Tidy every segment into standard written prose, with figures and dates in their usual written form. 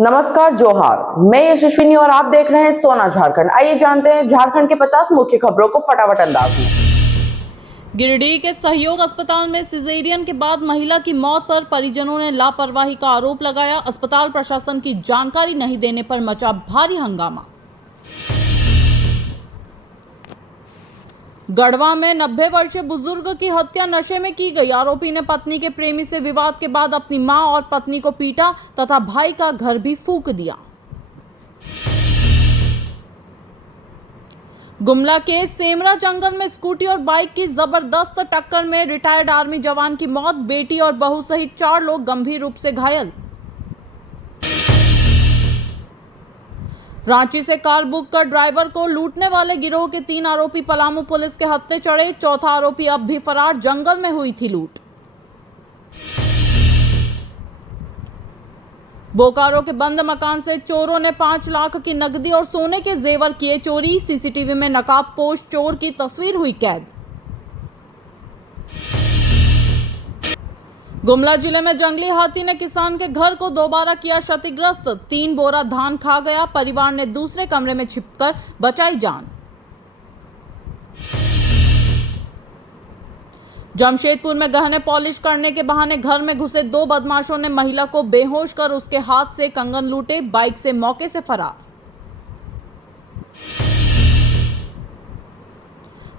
नमस्कार, जोहार। मैं यशस्विनी और आप देख रहे हैं सोना झारखंड। आइए जानते हैं झारखंड के 50 मुख्य खबरों को फटाफट अंदाज में। गिरिडीह के सहयोग अस्पताल में सिजेरियन के बाद महिला की मौत पर परिजनों ने लापरवाही का आरोप लगाया। अस्पताल प्रशासन की जानकारी नहीं देने पर मचा भारी हंगामा। गढ़वा में 90 वर्षीय बुजुर्ग की हत्या नशे में की गई। आरोपी ने पत्नी के प्रेमी से विवाद के बाद अपनी मां और पत्नी को पीटा तथा भाई का घर भी फूंक दिया। गुमला के सेमरा जंगल में स्कूटी और बाइक की जबरदस्त टक्कर में रिटायर्ड आर्मी जवान की मौत। बेटी और बहू सहित 4 लोग गंभीर रूप से घायल। रांची से कार बुक कर ड्राइवर को लूटने वाले गिरोह के 3 आरोपी पलामू पुलिस के हत्थे चढ़े। चौथा आरोपी अब भी फरार। जंगल में हुई थी लूट। बोकारो के बंद मकान से चोरों ने 5 लाख की नकदी और सोने के जेवर किए चोरी। सीसीटीवी में नकाबपोश चोर की तस्वीर हुई कैद। गुमला जिले में जंगली हाथी ने किसान के घर को दोबारा किया क्षतिग्रस्त। 3 बोरा धान खा गया। परिवार ने दूसरे कमरे में छिपकर बचाई जान। जमशेदपुर में गहने पॉलिश करने के बहाने घर में घुसे 2 बदमाशों ने महिला को बेहोश कर उसके हाथ से कंगन लूटे। बाइक से मौके से फरार।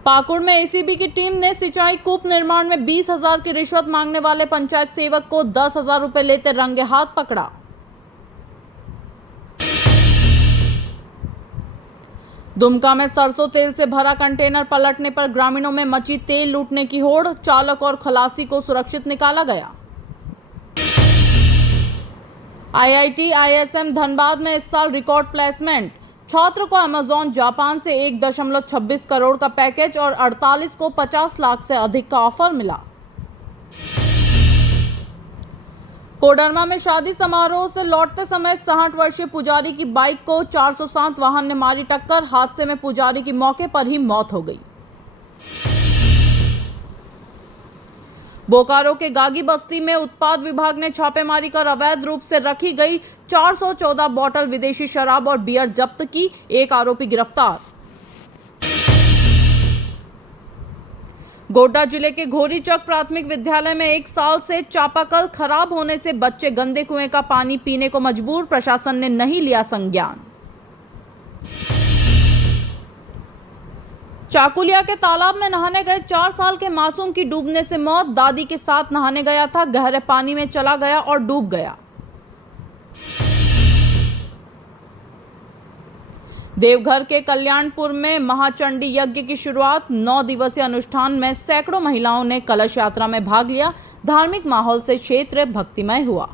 पाकुड़ में एसीबी की टीम ने सिंचाई कूप निर्माण में 20,000 की रिश्वत मांगने वाले पंचायत सेवक को 10,000 रुपए लेते रंगे हाथ पकड़ा। दुमका में सरसों तेल से भरा कंटेनर पलटने पर ग्रामीणों में मची तेल लूटने की होड़। चालक और खलासी को सुरक्षित निकाला गया। आईआईटी आईएसएम धनबाद में इस साल रिकॉर्ड प्लेसमेंट। छात्र को अमेजॉन जापान से 1.26 करोड़ का पैकेज और 48 को 50 लाख से अधिक का ऑफर मिला। कोडरमा में शादी समारोह से लौटते समय 60 वर्षीय पुजारी की बाइक को 407 वाहन ने मारी टक्कर। हादसे में पुजारी की मौके पर ही मौत हो गई। बोकारो के गागी बस्ती में उत्पाद विभाग ने छापेमारी कर अवैध रूप से रखी गई 414 बोतल विदेशी शराब और बियर जब्त की। 1 आरोपी गिरफ्तार। गोड्डा जिले के घोरीचक प्राथमिक विद्यालय में 1 साल से चापाकल खराब होने से बच्चे गंदे कुएं का पानी पीने को मजबूर। प्रशासन ने नहीं लिया संज्ञान। चाकुलिया के तालाब में नहाने गए 4 साल के मासूम की डूबने से मौत। दादी के साथ नहाने गया था, गहरे पानी में चला गया और डूब गया। देवघर के कल्याणपुर में महाचंडी यज्ञ की शुरुआत। 9 दिवसीय अनुष्ठान में सैकड़ों महिलाओं ने कलश यात्रा में भाग लिया। धार्मिक माहौल से क्षेत्र भक्तिमय हुआ।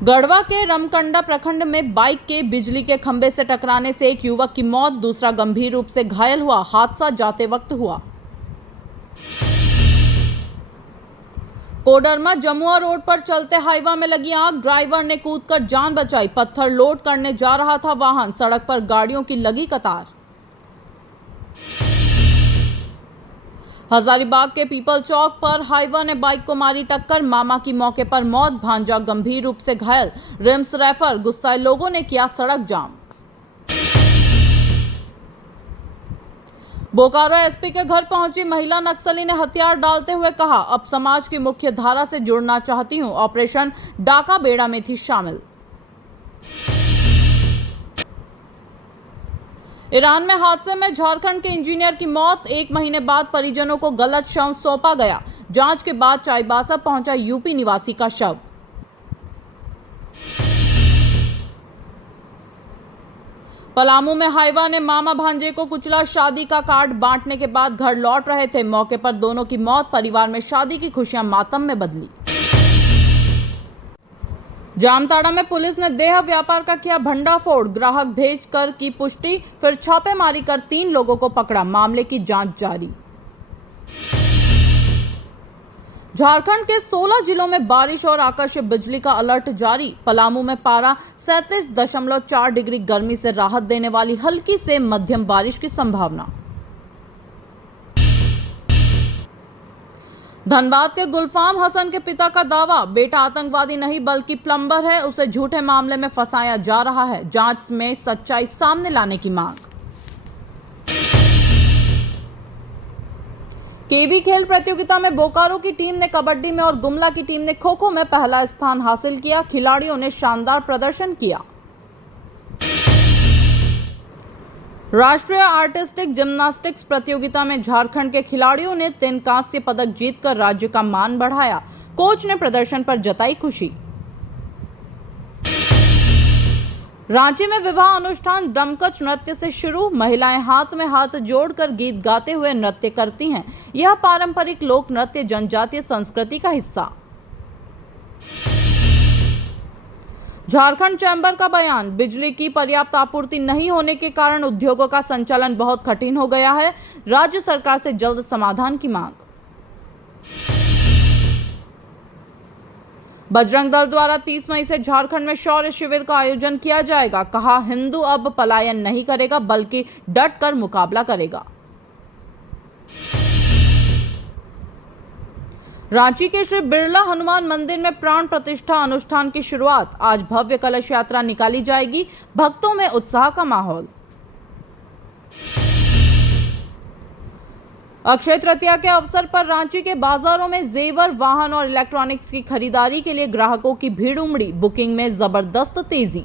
गढ़वा के रमकंडा प्रखंड में बाइक के बिजली के खंभे से टकराने से एक युवक की मौत, दूसरा गंभीर रूप से घायल हुआ। हादसा जाते वक्त हुआ। कोडरमा जमुआ रोड पर चलते हाईवे में लगी आग। ड्राइवर ने कूदकर जान बचाई। पत्थर लोड करने जा रहा था वाहन। सड़क पर गाड़ियों की लगी कतार। हजारीबाग के पीपल चौक पर हाईवा ने बाइक को मारी टक्कर। मामा की मौके पर मौत, भांजा गंभीर रूप से घायल। RIMS refer. गुस्साए लोगों ने किया सड़क जाम। बोकारो एसपी के घर पहुंची महिला नक्सली ने हथियार डालते हुए कहा, अब समाज की मुख्य धारा से जुड़ना चाहती हूं। ऑपरेशन डाका बेड़ा में थी शामिल। ईरान में हादसे में झारखंड के इंजीनियर की मौत। 1 महीने बाद परिजनों को गलत शव सौंपा गया। जांच के बाद चाईबासा पहुंचा यूपी निवासी का शव। पलामू में हाईवा ने मामा भांजे को कुचला। शादी का कार्ड बांटने के बाद घर लौट रहे थे। मौके पर दोनों की मौत। परिवार में शादी की खुशियां मातम में बदली। जामताड़ा में पुलिस ने देह व्यापार का किया भंडाफोड़। ग्राहक भेजकर की पुष्टि, फिर छापेमारी कर 3 लोगों को पकड़ा। मामले की जांच जारी। झारखंड के 16 जिलों में बारिश और आकाशीय बिजली का अलर्ट जारी। पलामू में पारा 37.4 डिग्री, गर्मी से राहत देने वाली हल्की से मध्यम बारिश की संभावना। धनबाद के गुलफाम हसन के पिता का दावा, बेटा आतंकवादी नहीं बल्कि प्लम्बर है, उसे झूठे मामले में फंसाया जा रहा है। जांच में सच्चाई सामने लाने की मांग। केवी खेल प्रतियोगिता में बोकारो की टीम ने कबड्डी में और गुमला की टीम ने खो खो में पहला स्थान हासिल किया। खिलाड़ियों ने शानदार प्रदर्शन किया। राष्ट्रीय आर्टिस्टिक जिम्नास्टिक्स प्रतियोगिता में झारखंड के खिलाड़ियों ने 3 कांस्य पदक जीतकर राज्य का मान बढ़ाया। कोच ने प्रदर्शन पर जताई खुशी। रांची में विवाह अनुष्ठान डमकच नृत्य से शुरू। महिलाएं हाथ में हाथ जोड़कर गीत गाते हुए नृत्य करती हैं। यह पारंपरिक लोक नृत्य जनजातीय संस्कृति का हिस्सा। झारखंड चैम्बर का बयान, बिजली की पर्याप्त आपूर्ति नहीं होने के कारण उद्योगों का संचालन बहुत कठिन हो गया है। राज्य सरकार से जल्द समाधान की मांग। बजरंग दल द्वारा 30 मई से झारखंड में शौर्य शिविर का आयोजन किया जाएगा। कहा, हिंदू अब पलायन नहीं करेगा बल्कि डट कर मुकाबला करेगा। रांची के श्री बिरला हनुमान मंदिर में प्राण प्रतिष्ठा अनुष्ठान की शुरुआत। आज भव्य कलश यात्रा निकाली जाएगी। भक्तों में उत्साह का माहौल। अक्षय तृतीया के अवसर पर रांची के बाजारों में जेवर, वाहन और इलेक्ट्रॉनिक्स की खरीदारी के लिए ग्राहकों की भीड़ उमड़ी। बुकिंग में जबरदस्त तेजी।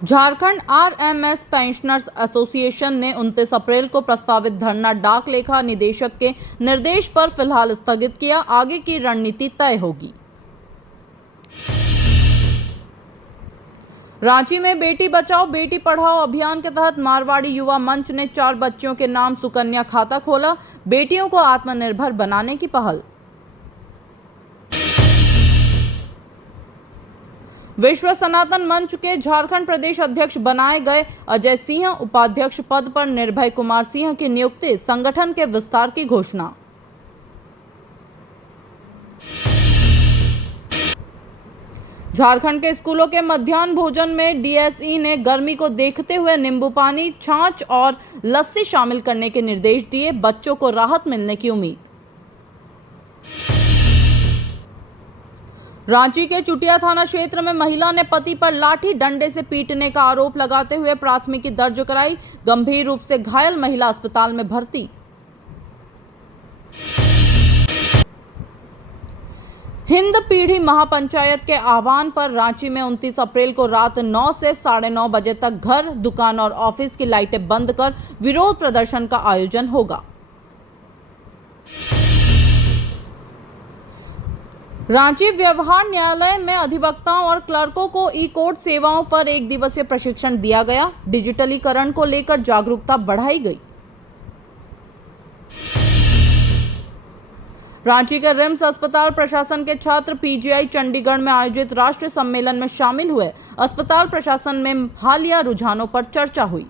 झारखंड आरएमएस पेंशनर्स एसोसिएशन ने 29 अप्रैल को प्रस्तावित धरना डाक लेखा निदेशक के निर्देश पर फिलहाल स्थगित किया। आगे की रणनीति तय होगी। रांची में बेटी बचाओ बेटी पढ़ाओ अभियान के तहत मारवाड़ी युवा मंच ने 4 बच्चियों के नाम सुकन्या खाता खोला। बेटियों को आत्मनिर्भर बनाने की पहल। विश्व सनातन मंच के झारखंड प्रदेश अध्यक्ष बनाए गए अजय सिंह उपाध्यक्ष पद पर निर्भय कुमार सिंह की नियुक्ति। संगठन के विस्तार की घोषणा। झारखंड के स्कूलों के मध्याह्न भोजन में डीएसई ने गर्मी को देखते हुए नींबू पानी, छाछ और लस्सी शामिल करने के निर्देश दिए। बच्चों को राहत मिलने की उम्मीद। रांची के चुटिया थाना क्षेत्र में महिला ने पति पर लाठी डंडे से पीटने का आरोप लगाते हुए प्राथमिकी दर्ज कराई। गंभीर रूप से घायल महिला अस्पताल में भर्ती। हिंद पीढ़ी महापंचायत के आह्वान पर रांची में 29 अप्रैल को रात 9 से 9:30 बजे तक घर, दुकान और ऑफिस की लाइटें बंद कर विरोध प्रदर्शन का आयोजन होगा। रांची व्यवहार न्यायालय में अधिवक्ताओं और क्लर्कों को ई कोर्ट सेवाओं पर 1 दिवसीय प्रशिक्षण दिया गया। डिजिटलीकरण को लेकर जागरूकता बढ़ाई गई। रांची के रिम्स अस्पताल प्रशासन के छात्र पीजीआई चंडीगढ़ में आयोजित राष्ट्रीय सम्मेलन में शामिल हुए। अस्पताल प्रशासन में हालिया रुझानों पर चर्चा हुई।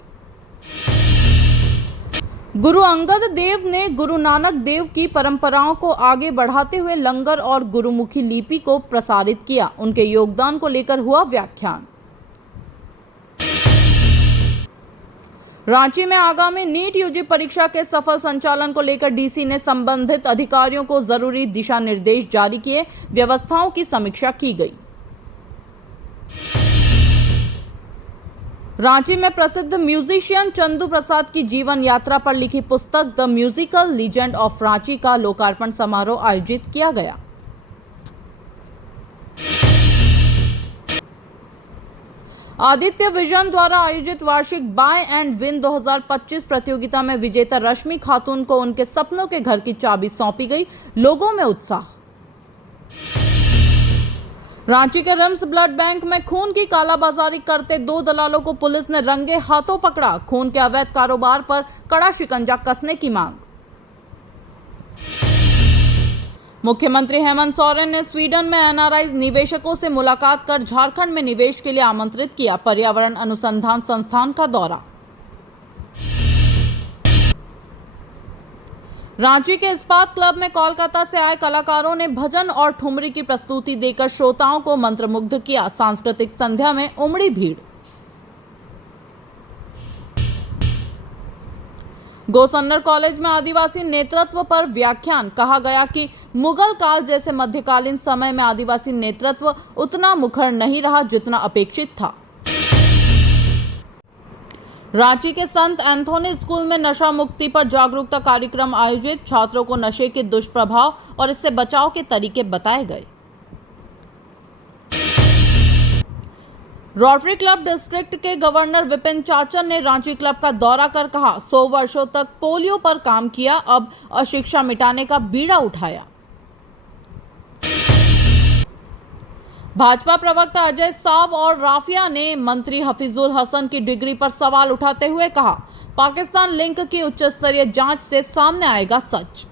गुरु अंगद देव ने गुरु नानक देव की परंपराओं को आगे बढ़ाते हुए लंगर और गुरुमुखी लिपि को प्रसारित किया। उनके योगदान को लेकर हुआ व्याख्यान। रांची में आगामी नीट यूजी परीक्षा के सफल संचालन को लेकर डीसी ने संबंधित अधिकारियों को जरूरी दिशा निर्देश जारी किए। व्यवस्थाओं की समीक्षा की गई। रांची में प्रसिद्ध म्यूजिशियन चंदू प्रसाद की जीवन यात्रा पर लिखी पुस्तक the musical legend of Ranchi का लोकार्पण समारोह आयोजित किया गया। आदित्य विजन द्वारा आयोजित वार्षिक बाय एंड विन 2025 प्रतियोगिता में विजेता रश्मि खातून को उनके सपनों के घर की चाबी सौंपी गई। लोगों में उत्साह। रांची के रिम्स ब्लड बैंक में खून की कालाबाजारी करते 2 दलालों को पुलिस ने रंगे हाथों पकड़ा। खून के अवैध कारोबार पर कड़ा शिकंजा कसने की मांग। मुख्यमंत्री हेमंत सोरेन ने स्वीडन में एनआरआई निवेशकों से मुलाकात कर झारखंड में निवेश के लिए आमंत्रित किया। पर्यावरण अनुसंधान संस्थान का दौरा। रांची के इस्पात क्लब में कोलकाता से आए कलाकारों ने भजन और ठुमरी की प्रस्तुति देकर श्रोताओं को मंत्रमुग्ध किया। सांस्कृतिक संध्या में उमड़ी भीड़। गोसन्नर कॉलेज में आदिवासी नेतृत्व पर व्याख्यान। कहा गया कि मुगल काल जैसे मध्यकालीन समय में आदिवासी नेतृत्व उतना मुखर नहीं रहा जितना अपेक्षित था। रांची के संत एंथोनी स्कूल में नशा मुक्ति पर जागरूकता कार्यक्रम आयोजित। छात्रों को नशे के दुष्प्रभाव और इससे बचाव के तरीके बताए गए। रोटरी क्लब डिस्ट्रिक्ट के गवर्नर विपिन चाचन ने रांची क्लब का दौरा कर कहा, 100 वर्षों तक पोलियो पर काम किया, अब अशिक्षा मिटाने का बीड़ा उठाया। भाजपा प्रवक्ता अजय साव और राफिया ने मंत्री हफीजुल हसन की डिग्री पर सवाल उठाते हुए कहा, पाकिस्तान लिंक की उच्च स्तरीय जांच से सामने आएगा सच।